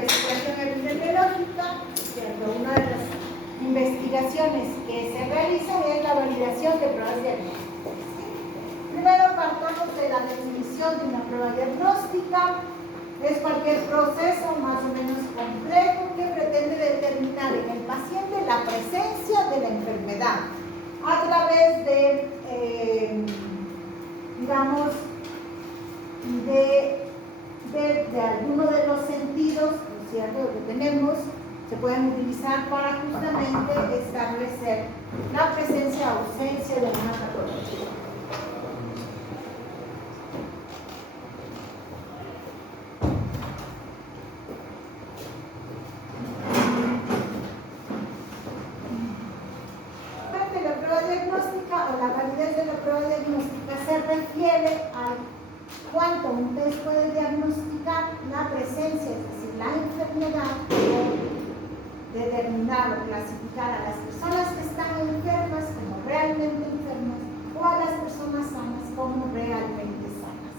investigación epidemiológica, ¿cierto? Una de las investigaciones que se realizan es la validación de pruebas diagnósticas. Primero partamos de la definición de una prueba diagnóstica. Es cualquier proceso más o menos complejo que pretende determinar en el paciente la presencia de la enfermedad a través de, digamos, de alguno de los sentidos, ¿no es cierto?, que tenemos, se pueden utilizar para justamente establecer la presencia o ausencia de una patología. La prueba diagnóstica o la validez de la prueba diagnóstica se refiere a cuánto un test puede diagnosticar la presencia, es decir, la enfermedad, o determinar o clasificar a las personas que están enfermas como realmente enfermas o a las personas sanas como realmente sanas.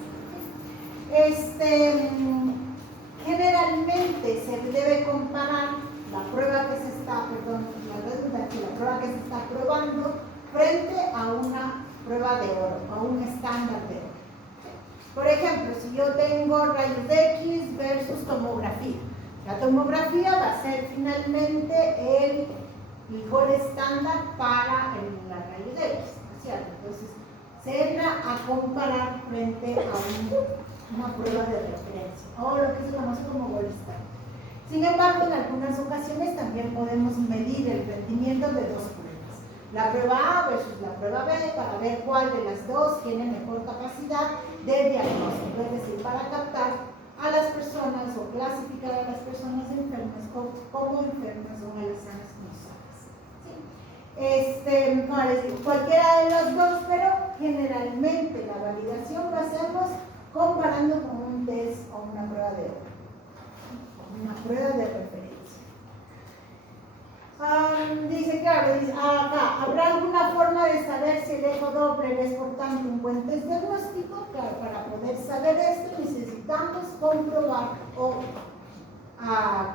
Generalmente se debe comparar la prueba que se está, la prueba que se está probando frente a una prueba de oro, a un estándar de oro. Por ejemplo, si yo tengo rayos X versus tomografía, la tomografía va a ser finalmente el mejor estándar para la rayos X, ¿no es cierto? Entonces, se entra a comparar frente a una prueba de referencia, o lo que se conoce como gold standard. Sin embargo, en algunas ocasiones también podemos medir el rendimiento de dos pruebas, la prueba A versus la prueba B, para ver cuál de las dos tiene mejor capacidad de diagnóstico, es decir, para captar a las personas o clasificar a las personas enfermas como enfermas o a las sanas como sanas. ¿Sí? No les digo cualquiera de los dos, pero generalmente la validación lo hacemos comparando con un test o una prueba de oro. Una prueba de referencia. Dice, claro, dice, acá, ¿habrá alguna forma de saber si el eco Doppler es por tanto un buen test diagnóstico? Claro, para poder saber esto necesitamos comprobar o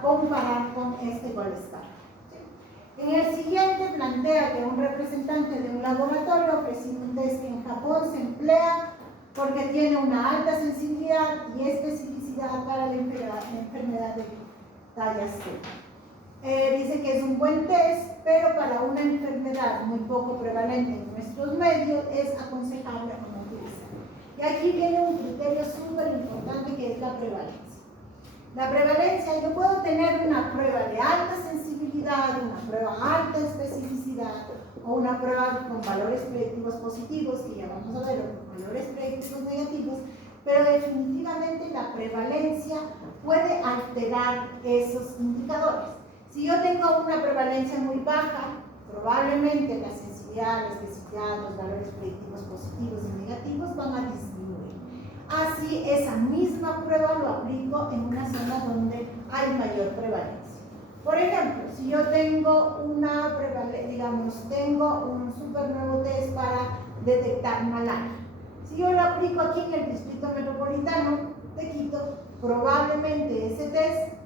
comparar con este gold standard. ¿Sí? En el siguiente plantea que un representante de un laboratorio ofrece un test que en Japón se emplea porque tiene una alta sensibilidad y especificidad para la enfermedad de talla C. Dice que es un buen test, pero para una enfermedad muy poco prevalente en nuestros medios es aconsejable no utilizarlo. Y aquí viene un criterio súper importante que es la prevalencia. La prevalencia, yo puedo tener una prueba de alta sensibilidad, una prueba alta especificidad o una prueba con valores predictivos positivos, que ya vamos a ver, o con valores predictivos negativos, pero definitivamente la prevalencia puede alterar esos indicadores. Si yo tengo una prevalencia muy baja, probablemente la sensibilidad, la especificidad, los valores predictivos positivos y negativos van a disminuir. Así, esa misma prueba lo aplico en una zona donde hay mayor prevalencia. Por ejemplo, si yo tengo una prevalencia, digamos, tengo un súper nuevo test para detectar malaria. Si yo lo aplico aquí en el Distrito Metropolitano de Quito, probablemente ese test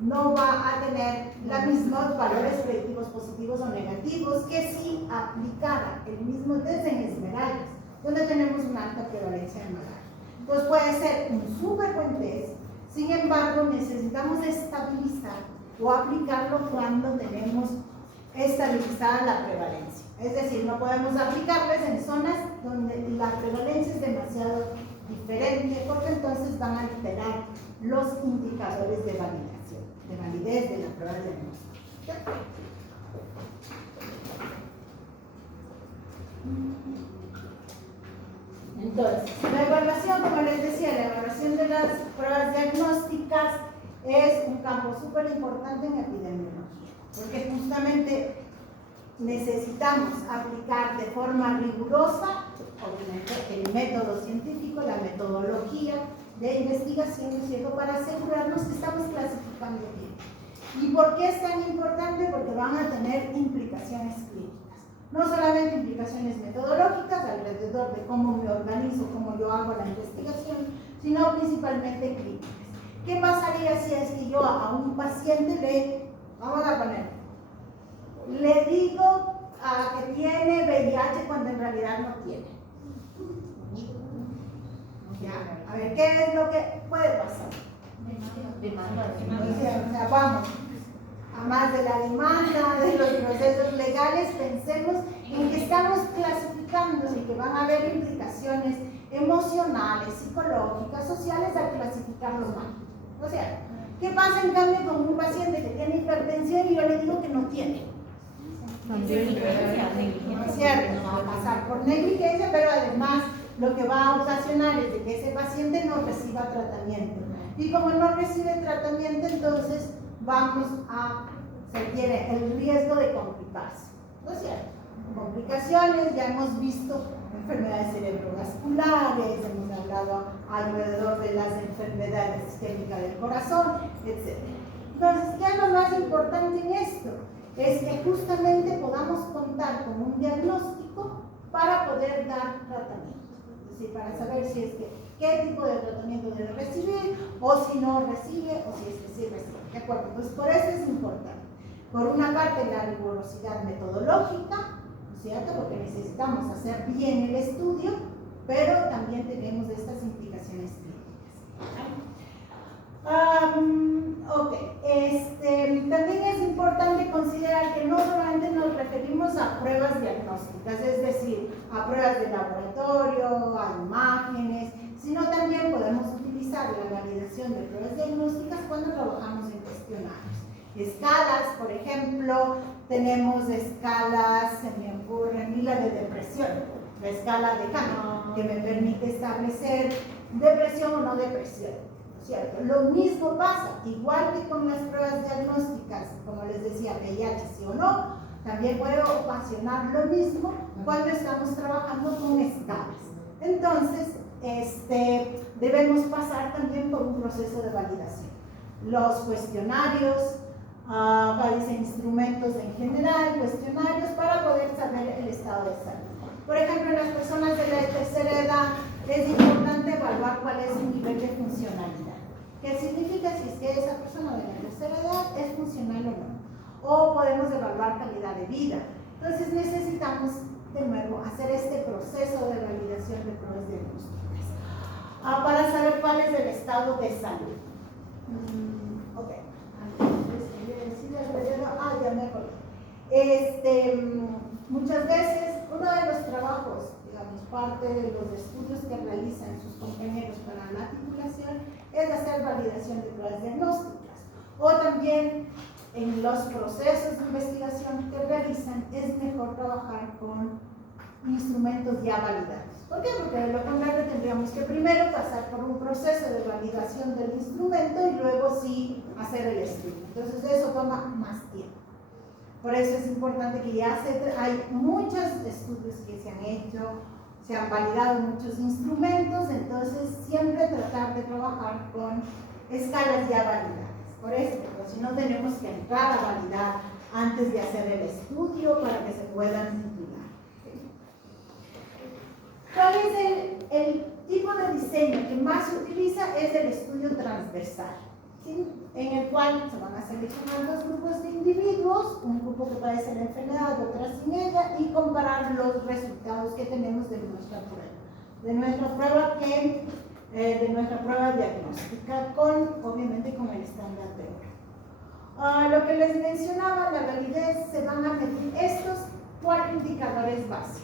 no va a tener los mismos valores predictivos positivos o negativos que si aplicara el mismo test en Esmeraldas, donde tenemos una alta prevalencia de malaria. Entonces puede ser un súper buen test, sin embargo necesitamos estabilizar o aplicarlo cuando tenemos estabilizada la prevalencia. Es decir, no podemos aplicarles en zonas donde la prevalencia es demasiado diferente, porque entonces van a alterar los indicadores de validación, de validez de la prueba diagnóstica. Entonces, la evaluación, como les decía, la evaluación de las pruebas diagnósticas es un campo súper importante en epidemiología, porque justamente necesitamos aplicar de forma rigurosa, obviamente, el método científico, la metodología de investigación, ¿no es cierto?, para asegurarnos que estamos clasificando bien. ¿Y por qué es tan importante? Porque van a tener implicaciones clínicas. No solamente implicaciones metodológicas alrededor de cómo me organizo, cómo yo hago la investigación, sino principalmente clínicas. ¿Qué pasaría si es que yo a un paciente le digo que tiene VIH cuando en realidad no tiene? ¿Ya? A ver, ¿qué es lo que puede pasar? O sea, vamos, a más de la demanda, de los procesos legales, pensemos en que estamos clasificando y que van a haber implicaciones emocionales, psicológicas, sociales al clasificarlo mal. O sea, ¿qué pasa en cambio con un paciente que tiene hipertensión y yo le digo que no tiene? No es cierto, no va a pasar por negligencia, pero además lo que va a ocasionar es de que ese paciente no reciba tratamiento. Y como no recibe tratamiento, entonces se tiene el riesgo de complicarse. ¿No es cierto? Complicaciones, ya hemos visto enfermedades cerebrovasculares, hemos hablado alrededor de las enfermedades isquémicas del corazón, etc. Entonces, ¿qué es lo más importante en esto? Es que justamente podamos contar con un diagnóstico para poder dar tratamiento. Es decir, para saber si es que qué tipo de tratamiento debe recibir, o si no recibe, o si es que sí recibe. ¿De acuerdo? Entonces, por eso es importante. Por una parte, la rigurosidad metodológica, ¿no es cierto? Porque necesitamos hacer bien el estudio, pero también tenemos estas implicaciones clínicas. También es importante considerar que no solamente nos referimos a pruebas diagnósticas, es decir, a pruebas de laboratorio, a imágenes, sino también podemos utilizar la validación de pruebas diagnósticas cuando trabajamos en cuestionarios. Escalas, por ejemplo, tenemos escalas, se me ocurre a mí la de depresión, la escala de Kahneman, que me permite establecer depresión o no depresión. ¿Cierto? Lo mismo pasa, igual que con las pruebas diagnósticas, como les decía, VIH sí o no, también puede ocasionar lo mismo cuando estamos trabajando con escalas. Entonces, debemos pasar también por un proceso de validación. Los cuestionarios, instrumentos en general, cuestionarios para poder saber el estado de salud. Por ejemplo, en las personas de la tercera edad es importante evaluar cuál es su nivel de funcionalidad. ¿Qué significa si es que esa persona de la tercera edad es funcional o no? O podemos evaluar calidad de vida. Entonces necesitamos de nuevo hacer este proceso de validación de pruebas diagnósticas para saber cuál es el estado de salud. Ya me acordé. Muchas veces uno de los trabajos, digamos, parte de los estudios que realizan sus compañeros para la titulación es hacer validación de pruebas diagnósticas, o también en los procesos de investigación que realizan es mejor trabajar con instrumentos ya validados. ¿Por qué? Porque de lo contrario tendríamos que primero pasar por un proceso de validación del instrumento y luego sí hacer el estudio. Entonces eso toma más tiempo. Por eso es importante que ya hay muchos estudios que se han hecho, se han validado muchos instrumentos, entonces siempre tratar de trabajar con escalas ya validadas. Por eso, porque si no tenemos que entrar a validar antes de hacer el estudio para que se puedan titular. ¿Cuál es el tipo de diseño que más se utiliza? Es el estudio transversal, ¿sí? En el cual se van a seleccionar dos grupos de individuos, un grupo que padece la enfermedad, otra sin ella, y comparar los resultados que tenemos de nuestra prueba diagnóstica, obviamente con el estándar de oro. Lo que les mencionaba, la validez, se van a medir estos 4 indicadores básicos: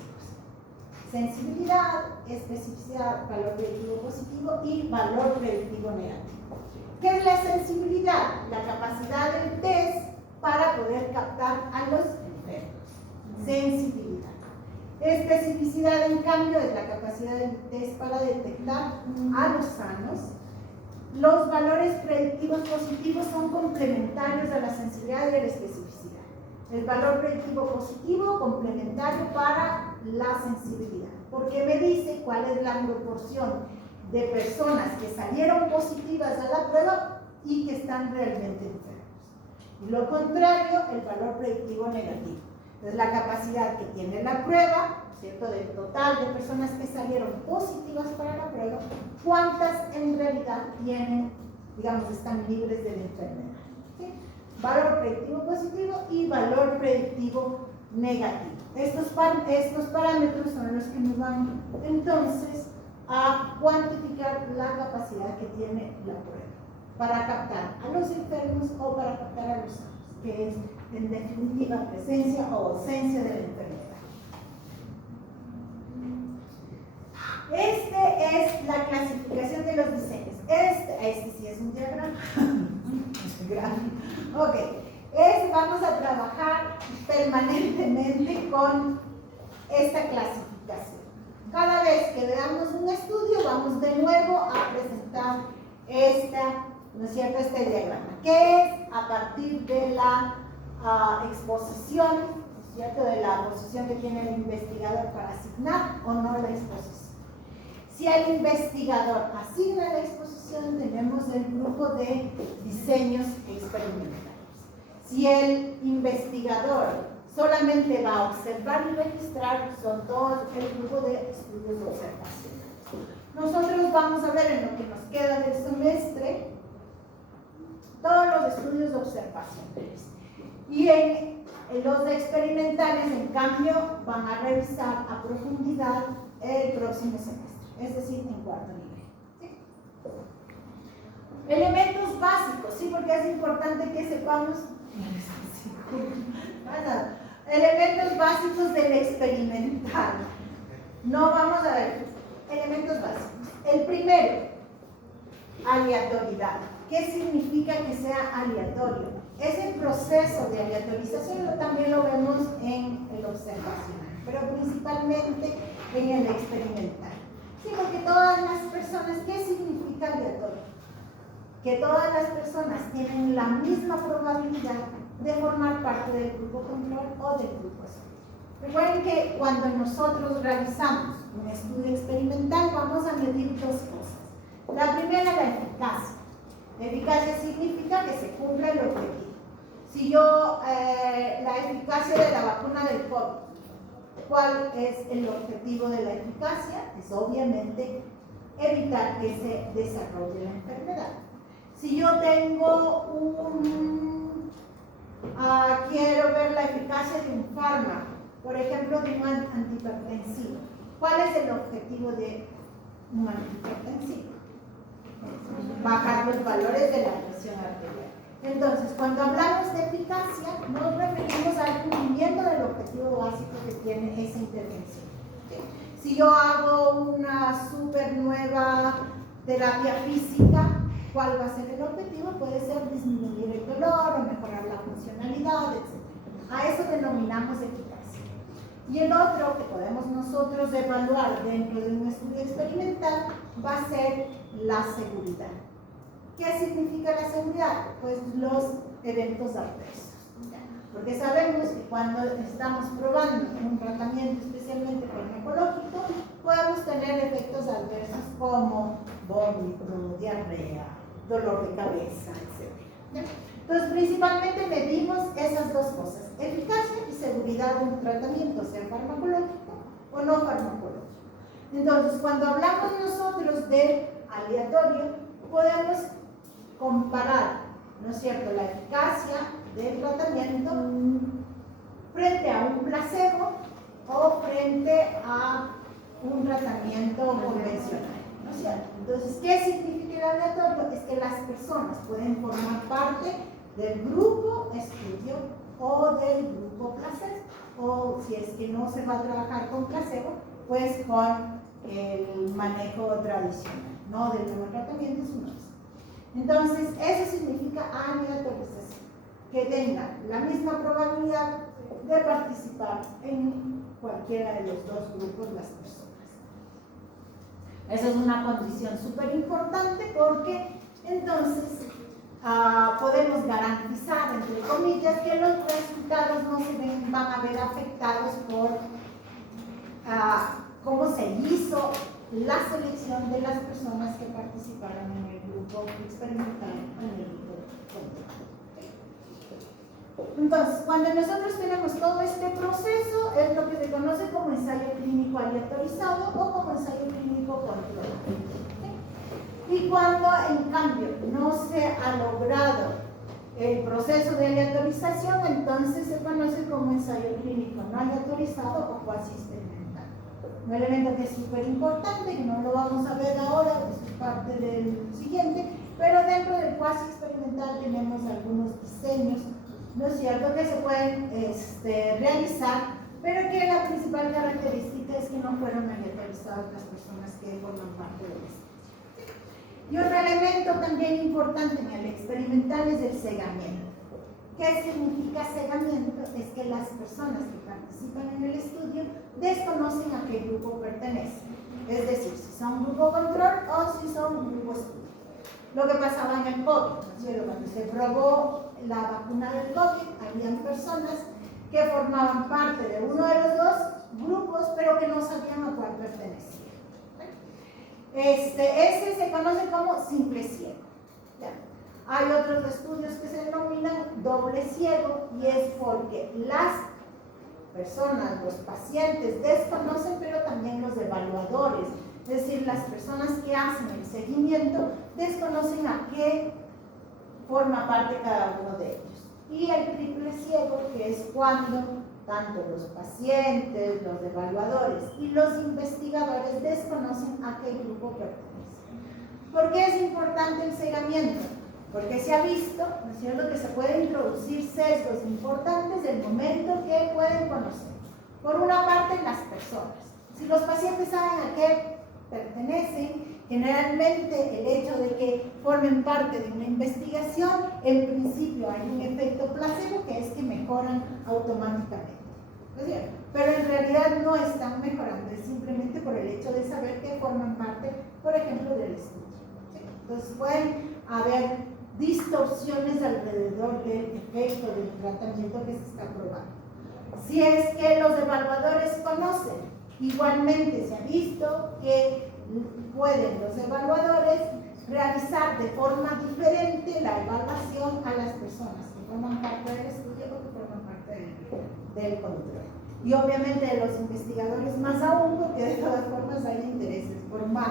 sensibilidad, especificidad, valor predictivo positivo y valor predictivo negativo. ¿Qué es la sensibilidad? La capacidad del test para poder captar a los enfermos. Sensibilidad. Especificidad, en cambio, es la capacidad del test para detectar a los sanos. Los valores predictivos positivos son complementarios a la sensibilidad y a la especificidad. El valor predictivo positivo complementario para la sensibilidad, porque me dice cuál es la proporción de personas que salieron positivas a la prueba y que están realmente enfermos. Y lo contrario, el valor predictivo negativo. Entonces, la capacidad que tiene la prueba, ¿cierto?, del total de personas que salieron positivas para la prueba, cuántas en realidad tienen digamos, están libres de la enfermedad. ¿Sí? Valor predictivo positivo y valor predictivo negativo. Estos parámetros son los que nos van entonces a cuantificar la capacidad que tiene la prueba para captar a los enfermos o para captar a los sanos, que es en definitiva presencia o ausencia de la enfermedad. Este es la clasificación de los diseños. Este sí es un diagrama. Ok. Vamos a trabajar permanentemente con esta clasificación. Cada vez que veamos un estudio, vamos de nuevo a presentar ¿no es cierto?, este diagrama, que es a partir de la exposición, ¿no es cierto?, de la posición que tiene el investigador para asignar o no la exposición. Si el investigador asigna la exposición, tenemos el grupo de diseños experimentales. Si el investigador solamente va a observar y registrar, son todos el grupo de estudios observacionales. Nosotros vamos a ver en lo que nos queda del semestre todos los estudios observacionales. Y en los experimentales, en cambio, van a revisar a profundidad el próximo semestre, es decir, en cuarto nivel. ¿Sí? Elementos básicos, sí, porque es importante que sepamos. Elementos básicos del experimental. No vamos a ver elementos básicos. El primero, aleatoriedad. ¿Qué significa que sea aleatorio? Ese proceso de aleatorización también lo vemos en el observacional, pero principalmente en el experimental. Sí, porque todas las personas, ¿qué significa aleatorio? Que todas las personas tienen la misma probabilidad de formar parte del grupo control o del grupo estudio. Recuerden que cuando nosotros realizamos un estudio experimental vamos a medir dos cosas. La primera, la eficacia. La eficacia significa que se cumple el objetivo. Si yo, la eficacia de la vacuna del COVID, ¿cuál es el objetivo de la eficacia? Es obviamente evitar que se desarrolle la enfermedad. Si yo tengo quiero ver la eficacia de un fármaco, por ejemplo, de un antihipertensivo, ¿cuál es el objetivo de un antihipertensivo? Bajar los valores de la presión arterial. Entonces, cuando hablamos de eficacia, nos referimos al cumplimiento del objetivo básico que tiene esa intervención. Si yo hago una súper nueva terapia física, ¿cuál va a ser el objetivo? Puede ser disminuir el dolor o mejorar la funcionalidad, etc. A eso denominamos eficacia. Y el otro que podemos nosotros evaluar dentro de un estudio experimental va a ser la seguridad. ¿Qué significa la seguridad? Pues los eventos adversos. Porque sabemos que cuando estamos probando un tratamiento especialmente farmacológico, podemos tener efectos adversos como vómito, diarrea, dolor de cabeza, etc. Entonces, principalmente medimos esas dos cosas, eficacia y seguridad de un tratamiento, sea farmacológico o no farmacológico. Entonces, cuando hablamos nosotros de aleatorio, podemos comparar, ¿no es cierto?, la eficacia del tratamiento frente a un placebo o frente a un tratamiento convencional, ¿no es cierto? Entonces, ¿qué significa el aleatorio? Es que las personas pueden formar parte del grupo estudio o del grupo placebo, o si es que no se va a trabajar con placebo, pues con el manejo tradicional, no del nuevo tratamiento, sino eso. Entonces, eso significa aleatorización, que tenga la misma probabilidad de participar en cualquiera de los dos grupos las personas. Esa es una condición súper importante porque entonces podemos garantizar, entre comillas, que los resultados no se van a ver afectados por cómo se hizo la selección de las personas que participaron en el grupo experimental, en el grupo control. Entonces, cuando nosotros tenemos todo este proceso, es lo que se conoce como ensayo clínico aleatorizado o como ensayo clínico controlado. Y cuando en cambio no se ha logrado el proceso de aleatorización, entonces se conoce como ensayo clínico no aleatorizado o cuasi experimental. Un elemento que es súper importante, que no lo vamos a ver ahora, es parte del siguiente, pero dentro del cuasi experimental tenemos algunos diseños, ¿no es cierto?, que se pueden realizar, pero que la principal característica es que no fueron aleatorizadas las personas que forman parte del estudio. Y otro elemento también importante en el experimental es el cegamiento. ¿Qué significa cegamiento? Es que las personas que participan en el estudio desconocen a qué grupo pertenecen. Es decir, si son grupo control o si son grupo estudio. Lo que pasaba en el COVID, ¿no es cierto? Cuando se probó la vacuna del COVID, habían personas que formaban parte de uno de los dos grupos, pero que no sabían a cuál pertenecían. Ese se conoce como simple ciego. ¿Ya? Hay otros estudios que se denominan doble ciego, y es porque las personas, los pacientes desconocen, pero también los evaluadores, es decir, las personas que hacen el seguimiento desconocen a qué forma parte cada uno de ellos. Y el triple ciego, que es cuando tanto los pacientes, los evaluadores y los investigadores desconocen a qué grupo pertenecen. ¿Por qué es importante el cegamiento? Porque se ha visto, ¿no es cierto?, que se pueden introducir sesgos importantes del momento que pueden conocer. Por una parte, las personas. Si los pacientes saben a qué pertenecen, generalmente el hecho de que formen parte de una investigación, en principio hay un efecto placebo, que es que mejoran automáticamente. ¿No es cierto? Pero en realidad no están mejorando, es simplemente por el hecho de saber que forman parte, por ejemplo, del estudio. ¿Sí? Entonces pueden haber distorsiones alrededor del efecto del tratamiento que se está probando. Si es que los evaluadores conocen, igualmente se ha visto que pueden los evaluadores realizar de forma diferente la evaluación a las personas que forman parte del estudio o que forman parte del control. Y obviamente de los investigadores más aún, porque de todas formas hay intereses, por más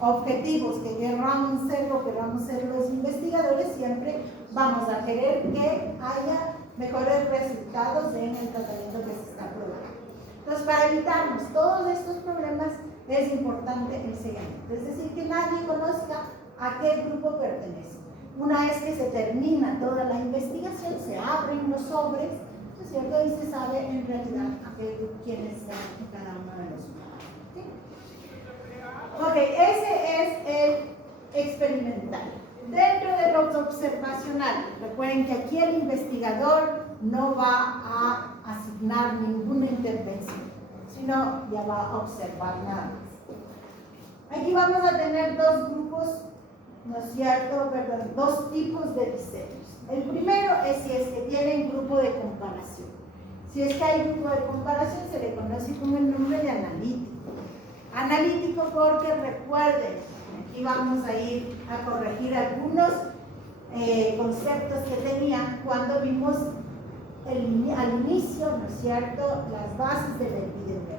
objetivos que queramos ser o queramos ser los investigadores, siempre vamos a querer que haya mejores resultados en el tratamiento que se está probando. Entonces, para evitarnos todos estos problemas, es importante el seguimiento, es decir, que nadie conozca a qué grupo pertenece. Una vez que se termina toda la investigación, se abren los sobres, ¿no es cierto?, y se sabe en realidad a qué grupo, quiénes están en cada uno de los grupos. ¿Sí? Ok, ese es el experimental. Dentro de los observacionales, recuerden que aquí el investigador no va a asignar ninguna intervención, sino ya va a observar nada más. Aquí vamos a tener dos grupos, ¿no es cierto? Perdón, dos tipos de diseños. El primero es si es que tienen grupo de comparación. Si es que hay grupo de comparación, se le conoce con el nombre de analítico. Analítico porque recuerden, aquí vamos a ir a corregir algunos conceptos que tenían cuando vimos al inicio, ¿no es cierto?, las bases de la epidemiología.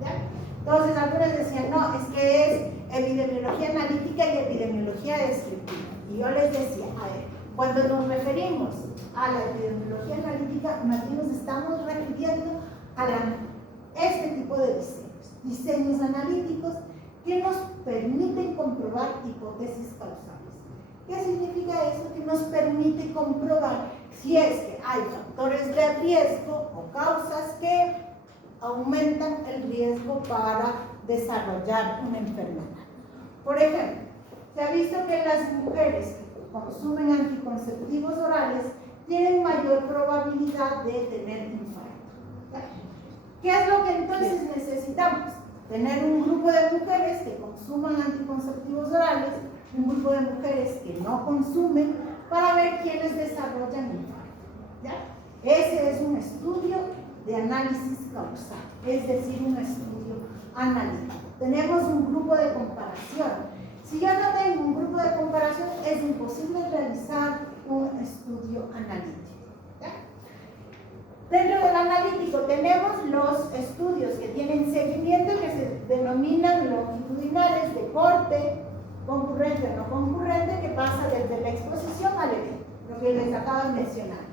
¿Ya? Entonces algunos decían, no, es que es epidemiología analítica y epidemiología descriptiva. Y yo les decía, a ver, cuando nos referimos a la epidemiología analítica, más bien nos estamos refiriendo a este tipo de diseños analíticos que nos permiten comprobar hipótesis causales. ¿Qué significa eso? Que nos permite comprobar si es que hay factores de riesgo o causas que aumentan el riesgo para desarrollar una enfermedad. Por ejemplo, se ha visto que las mujeres que consumen anticonceptivos orales tienen mayor probabilidad de tener infarto. ¿Qué es lo que entonces necesitamos? Tener un grupo de mujeres que consuman anticonceptivos orales, un grupo de mujeres que no consumen, para ver quiénes desarrollan infarto. ¿Ya? Ese es un estudio de análisis causal, es decir, un estudio analítico. Tenemos un grupo de comparación. Si yo no tengo un grupo de comparación, es imposible realizar un estudio analítico. ¿Ya? Dentro del analítico tenemos los estudios que tienen seguimiento, que se denominan longitudinales de corte concurrente o no concurrente, que pasa desde la exposición al evento, lo que les acabo de mencionar.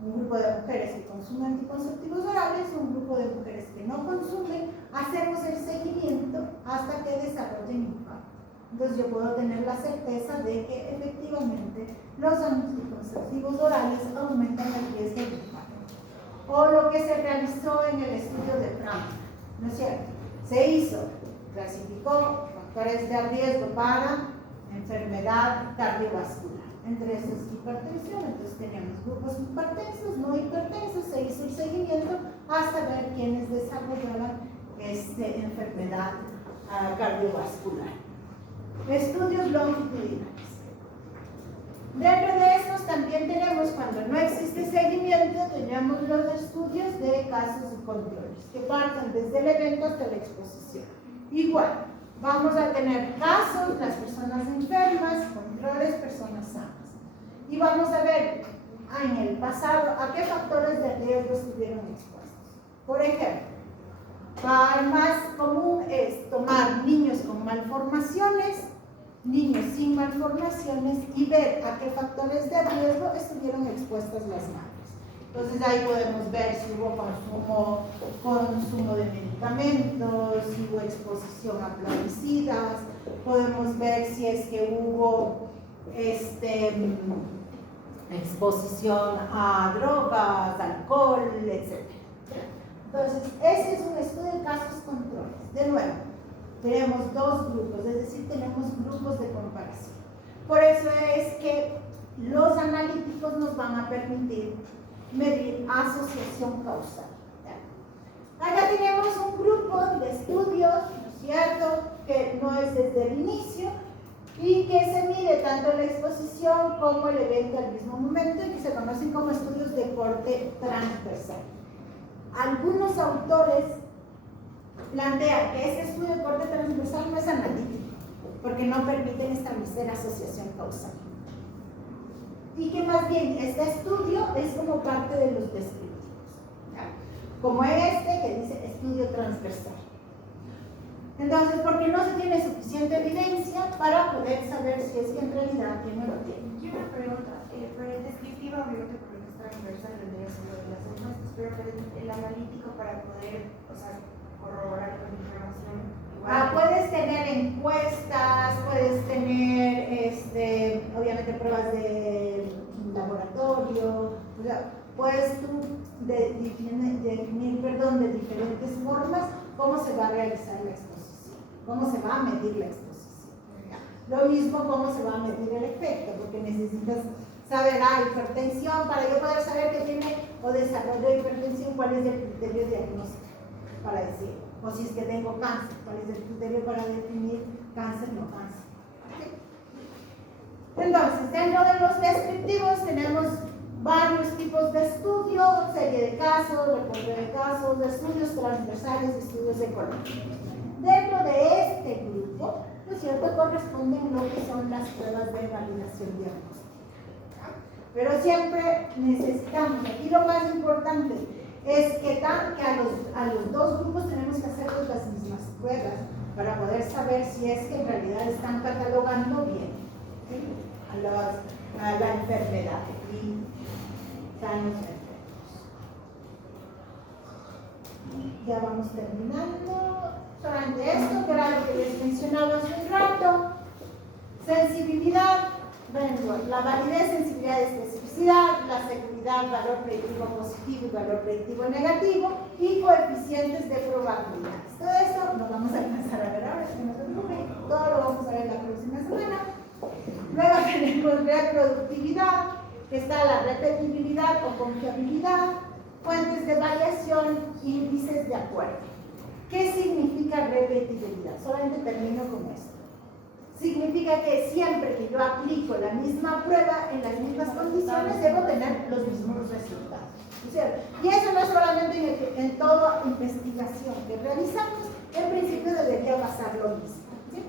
Un grupo de mujeres que consumen anticonceptivos orales, un grupo de mujeres que no consumen, hacemos el seguimiento hasta que desarrollen impacto. Entonces yo puedo tener la certeza de que efectivamente los anticonceptivos orales aumentan el riesgo de impacto. O lo que se realizó en el estudio de Francia, ¿no es cierto? Se hizo, clasificó factores de riesgo para enfermedad cardiovascular. Entre esos hipertensión, entonces teníamos grupos hipertensos, no hipertensos, se hizo el seguimiento hasta ver quiénes desarrollaban enfermedad cardiovascular. Estudios longitudinales. Dentro de estos también tenemos, cuando no existe seguimiento, tenemos los estudios de casos y controles, que parten desde el evento hasta la exposición. Igual, vamos a tener casos, las personas enfermas, controles, personas sanas. Y vamos a ver en el pasado a qué factores de riesgo estuvieron expuestos. Por ejemplo, el más común es tomar niños con malformaciones, niños sin malformaciones y ver a qué factores de riesgo estuvieron expuestas las madres. Entonces ahí podemos ver si hubo consumo de medicamentos, si hubo exposición a plaguicidas, podemos ver si es que hubo exposición a drogas, alcohol, etc. Entonces, ese es un estudio de casos controles. De nuevo, tenemos dos grupos, es decir, tenemos grupos de comparación. Por eso es que los analíticos nos van a permitir medir asociación causal. Acá tenemos un grupo de estudios, ¿no es cierto?, que no es desde el inicio y que se mide tanto la exposición como el evento al mismo momento y que se conocen como estudios de corte transversal. Algunos autores plantean que ese estudio de corte transversal no es analítico, porque no permiten establecer asociación causal. Y que más bien este estudio es como parte de los descriptivos, como este que dice estudio transversal. Entonces, porque no se tiene suficiente evidencia para poder saber si es que en realidad tiene o no tiene. Yo una pregunta, pero el descriptivo obviamente porque es transversal vendría siendo de las encuestas, pero el analítico para poder, corroborar con información igual. Puedes tener encuestas, puedes tener obviamente pruebas de laboratorio, o sea, puedes tú definir de diferentes formas cómo se va a realizar la exposición, cómo se va a medir la exposición. Lo mismo cómo se va a medir el efecto, porque necesitas saber, hipertensión, para yo poder saber que tiene o desarrollo de hipertensión, cuál es el criterio diagnóstico para decir, o si es que tengo cáncer, cuál es el criterio para definir cáncer o no cáncer. Entonces, dentro de los descriptivos tenemos varios tipos de estudios, serie de casos, reporte de casos, estudios transversales, estudios económicos. Dentro de este grupo, ¿no es cierto?, corresponden lo que son las pruebas de validación diagnóstica. Pero siempre necesitamos, aquí lo más importante es que a los dos grupos tenemos que hacerles las mismas pruebas para poder saber si es que en realidad están catalogando bien, ¿sí?, a la enfermedad y sanos enfermos. Ya vamos terminando. Solamente esto, que era lo que les mencionaba hace un rato. Sensibilidad, bueno, la validez, sensibilidad y especificidad, la seguridad, valor predictivo positivo y valor predictivo negativo, y coeficientes de probabilidad. Todo esto lo vamos a alcanzar a ver ahora, si no se preocupen, todo lo vamos a ver la próxima semana. Luego tenemos reproductividad, que está la repetibilidad o confiabilidad, fuentes de variación, índices de acuerdo. ¿Qué significa repetibilidad? Solamente termino con esto. Significa que siempre que yo aplico la misma prueba en las mismas condiciones, debo tener los mismos resultados. ¿Cierto? Y eso no es solamente en toda investigación que realizamos, en principio debería pasar lo mismo. ¿Sí?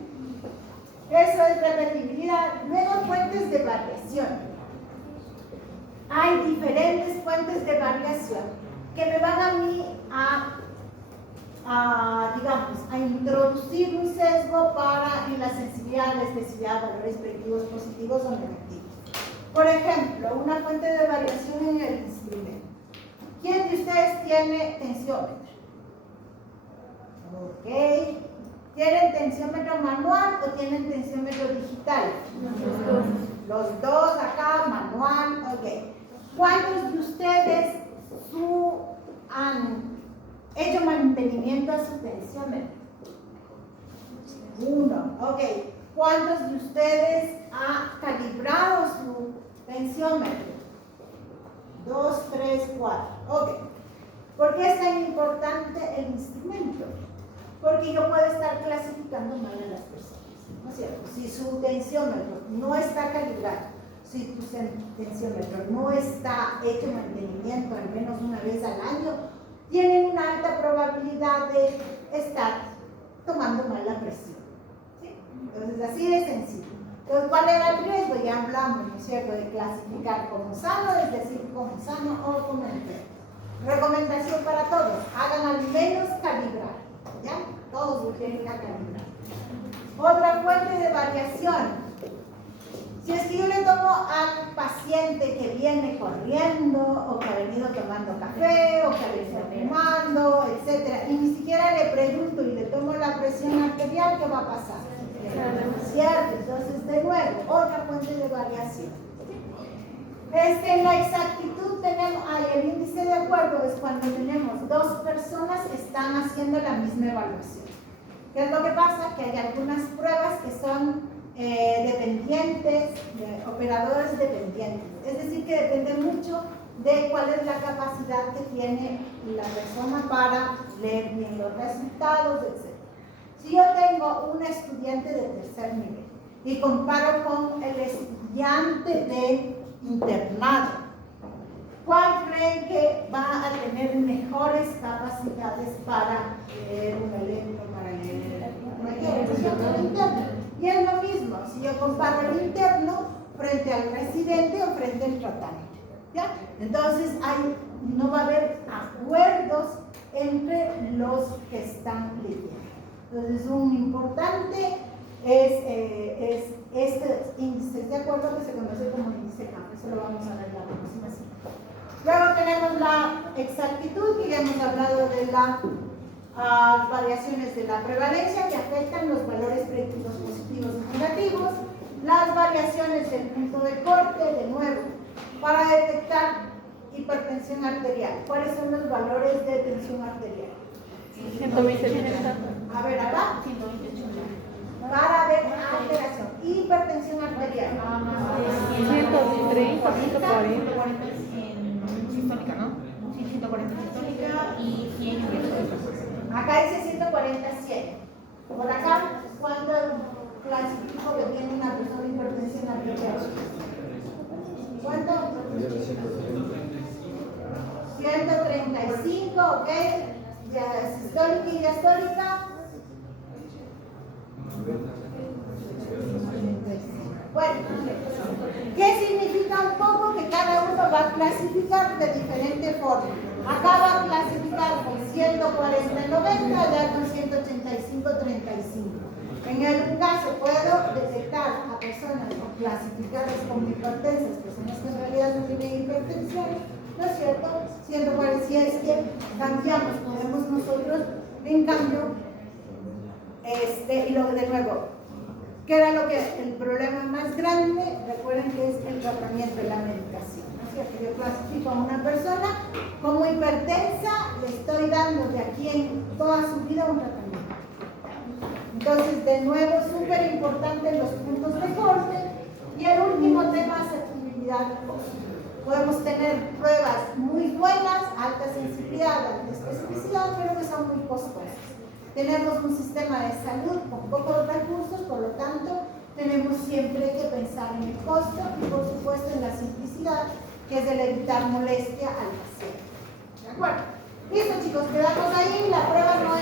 Eso es repetibilidad. Luego, fuentes de variación. Hay diferentes fuentes de variación que me van a mí a digamos, a introducir un sesgo para en la sensibilidad, la especificidad, valores predictivos positivos o negativos. Por ejemplo, una fuente de variación en el instrumento. ¿Quién de ustedes tiene tensiómetro? Ok. ¿Tienen tensiómetro manual o tienen tensiómetro digital? Los dos acá, manual, ok. ¿Cuántos de ustedes han hecho mantenimiento a su tensiómetro? Uno, ok. ¿Cuántos de ustedes ha calibrado su tensiómetro? 2, 3, 4. Ok. ¿Por qué es tan importante el instrumento? Porque yo puedo estar clasificando mal a las personas, ¿no es cierto? Si su tensiómetro no está calibrado, si tu tensiómetro no está hecho mantenimiento al menos una vez al año, tienen una alta probabilidad de estar tomando mal la presión, ¿sí? Entonces, así de sencillo. Entonces, ¿cuál era el riesgo? Ya hablamos, ¿no es cierto?, de clasificar como sano, es decir, como sano o como enfermo. Recomendación para todos, hagan al menos calibrar, ¿ya? Todos lo tienen que calibrar. Otra fuente de variación. Si es que yo le tomo al paciente que viene corriendo, o que ha venido tomando café, o que ha venido fumando, etc., y ni siquiera le pregunto y le tomo la presión arterial, ¿qué va a pasar? ¿Cierto? Entonces, de nuevo, otra fuente de variación. En la exactitud tenemos, el índice de acuerdo es cuando tenemos dos personas que están haciendo la misma evaluación. ¿Qué es lo que pasa? Que hay algunas pruebas que son dependientes, operadores dependientes. Es decir, que depende mucho de cuál es la capacidad que tiene la persona para leer bien los resultados, etc. Si yo tengo un estudiante de tercer nivel y comparo con el estudiante de internado, ¿cuál creen que va a tener mejores capacidades para leer un elenco, para leer el interno? Y es lo mismo, si yo comparo el interno frente al residente o frente al tratante, ¿ya? Entonces, no va a haber acuerdos entre los que están leyendo. Entonces, un importante es este índice de acuerdo que se conoce como índice CAP. Eso lo vamos a ver la próxima semana. Luego tenemos la exactitud, que ya hemos hablado de las variaciones de la prevalencia que afectan los valores predictivos positivos y negativos, las variaciones del punto de corte, de nuevo, para detectar hipertensión arterial. ¿Cuáles son los valores de tensión arterial? 120. A ver, acá. Para ver alteración. Hipertensión arterial. 130, 140. Sistólica, ¿no? 140 sistólica y 100 Acá dice 140, 100. Por acá, ¿cuánto clasifico que tiene una persona de hipertensión arterial? ¿Cuánto? 135, ok. Sistólica y diastólica. Bueno, ¿qué significa un poco? Que cada uno va a clasificar de diferente forma. Acá va a clasificar con 140-90, allá con 185-35. En algún caso puedo detectar a personas o clasificarlas como hipertensas, personas que en realidad no tienen hipertensión, ¿no es cierto? 140, si es que cambiamos, podemos nosotros, en cambio, y luego de nuevo, ¿qué era lo que el problema más grande? Recuerden que es el tratamiento de la medicación, ¿no es cierto? Yo clasifico a una persona como hipertensa, le estoy dando de aquí en toda su vida un tratamiento. Entonces, de nuevo, súper importante los puntos de corte. Y el último tema, sensibilidad. Podemos tener pruebas muy buenas, alta sensibilidad, alta especificidad, pero que son muy costosas. Tenemos un sistema de salud con pocos recursos, por lo tanto, tenemos siempre que pensar en el costo y, por supuesto, en la simplicidad, que es el evitar molestia al paciente. ¿De acuerdo? Listo, chicos, quedamos ahí. La prueba no es